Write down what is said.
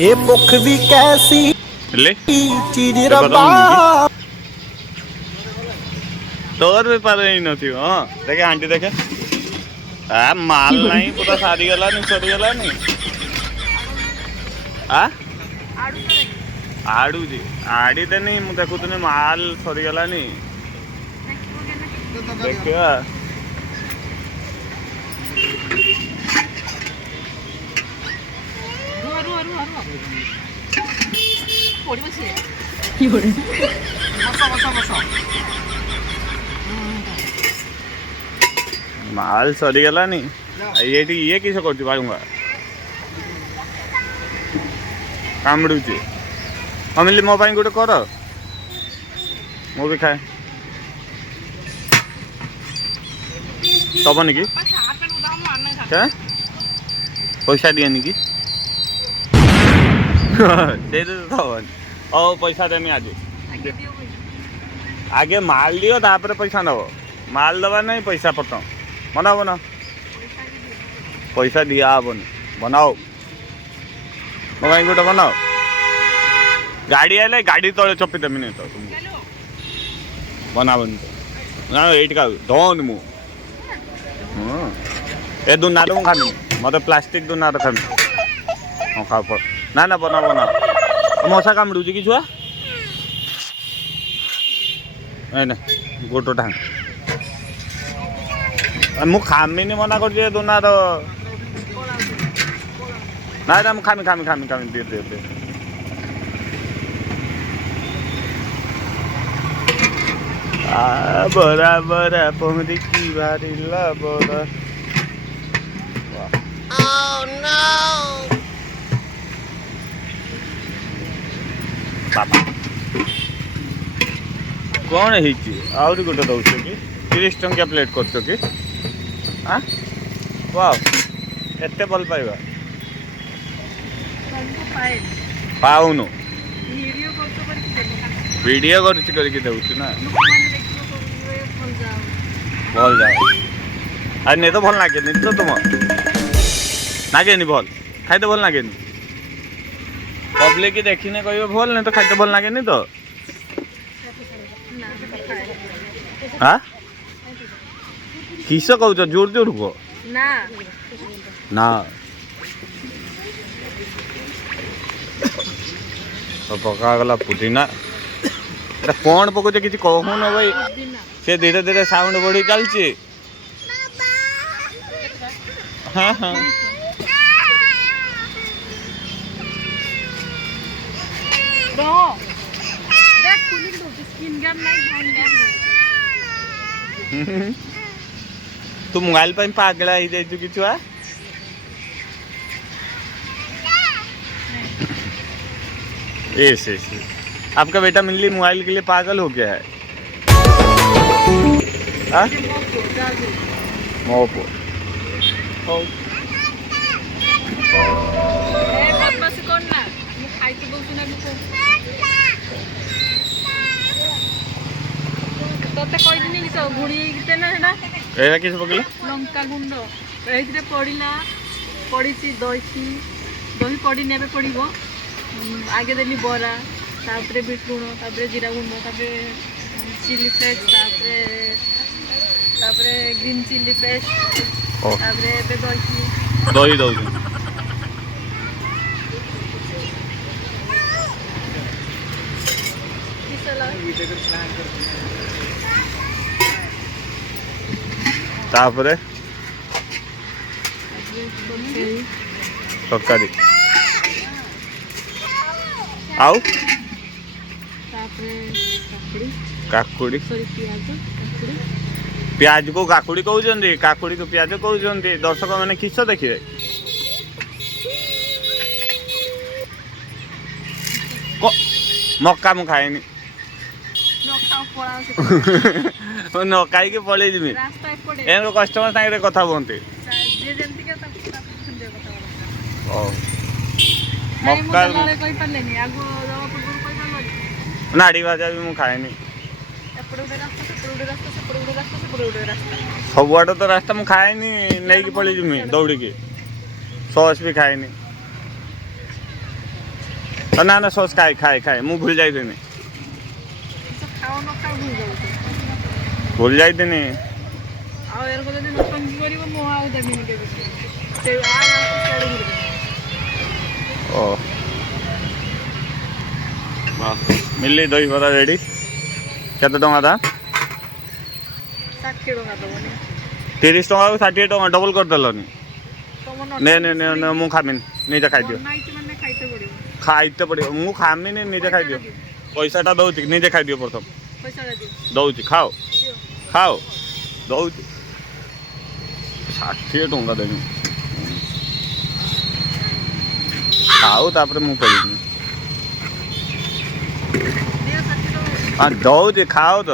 ये भुख भी कैसी ले चीज रब्बा। तोर बेपार ही नथी हां देखे आंटी देखे आ माल नहीं पूरा सारी गलानी सरी गलानी आ आड़ू जी आड़ी देनी मु देखुतनी माल सरी गलानी देखिया माल सरी गलानी ये किस कर बालुंगा कामुड़ुची फैमिली मो पाई गोटे कर मु भी खाए दबनी कि पैसा दिएनि कि से दबनी ओ पैसा देनी आज आगे माल दियो तापर पैसा नब माल दबा नहीं पैसा पट बनाओ बनाओ पैसा दिया हेनी बनाओ मो भाई गोटे बनाओ गाड़ी आए गाड़ी तले चपी देमी नहीं तो तुमको बनाबनी तो ना ये दौन मु ए दुनार मुझे खानी मत प्लास्टिक दुनार खानी हाँ खा पड़ ना ना बना बना मशा कामुड़ी कि छुआ ना गोट ढांग मु खामिनी मना कर दुनार ना ना मु खामी खामी खामी खामी दे दे दे बराबर पहुंची की बारी ला बरा Oh no! पापा कौन है आहरी गोटे दौच कि 30 टंकिया प्लेट कर कि हाँ वाह एत भल पाइबा पाऊनु वीडियो करके दौचु ना भल जाओ अरे नहीं तो भल लगे तो तुम लगे भल खाई तो भल लगे पब्लिक देखने कह भल नहीं तो खाई तो भल लगे तो हाँ किस कह जोर जोर को ना तो पकागला पुदीना कौन पकाच कि कहून भाई से धीरे धीरे साउंड बढ़ी चलची हाँ हाँ तू मोबाइल पर पागला ही जाइछु कि छुआ ऐसे आपका बेटा मिली मोबाइल के लिए पागल हो गया है मोपो तोते कहदिनी कि गुड़ी ना एरा किस पकले लंका गुंड एथिरे पड़िला पड़ीची दही दही पड़ीने एबे पड़िबो आगे देली बरा तापरे बीट लुण तापरे जीरा गुंड तापरे चिली फ्लेक्स तापरे ग्रीन चिली पेस्ट तापरे एबे दही दही तापरे तरकारी आउ काकुड़ी प्याज को काकुड़ी कहते काकुड़ी को प्याज कहते दर्शक मैंने किस देखिए मक्का मु खाएनी न खाई पलि जी कस्टमर सागर कथा बोलते नाड़ी भाजा भी मुझे खाएनी सब आड़ तो रास्ता मुझे खाएनी नहीं कि पलि जी दौड़ी की सॉस भी खाएनी ନା ନା ସସ୍ ଖାଏ ଖାଏ ଖାଏ ମୁଁ ଭୁଲି ଯାଇଥିନି ଖାଅ ନ ଖାଅ ଭୁଲ ଯାଉଛି ଭୁଲି ଯାଇଥିନି ଆଉ ଏରକ ଯଦି ନଟଙ୍କି କରିବ ମୁଁ ଆଉ ଦେବିନି କେବେ ସେ ସିଆଡ଼େ ଘୁରିଦେବି ଓ ମିଲି ଦହିବରା ରେଡ଼ି କେତେ ଟଙ୍କା ତା 60 ଟଙ୍କା ଦେବନି 30 ଟଙ୍କା 60 ଟଙ୍କା ଡବଲ କରିଦେଲନି ତମ ନେ ନେ ନେ ନେ ମୁଁ ଖାମିନି ନିଜେ ଖାଇଦିଅ ବନାଇଛି ମାନେ ଖାଇତେ ପଡ଼ିବ ଖାଇତେ ପଡ଼ିବ ମୁଁ ଖାମିନି ନିଜେ ଖାଇଦିଅ ପଇସାଟା ଦଉଛି ନିଜେ ଖାଇଦିଅ ପ୍ରଥମ ପଇସାଟା ଦିଅ ଦଉଛି ଖାଅ ଦିଅ ଖାଅ ଦଉଛି 60 ଟଙ୍କା ଦେବି ଖାଉ ତାପରେ ମୁଁ ପଡ଼ିବି ଦିଅ 60 ଟଙ୍କା ହଁ ଦଉଛି ଖାଅ ତ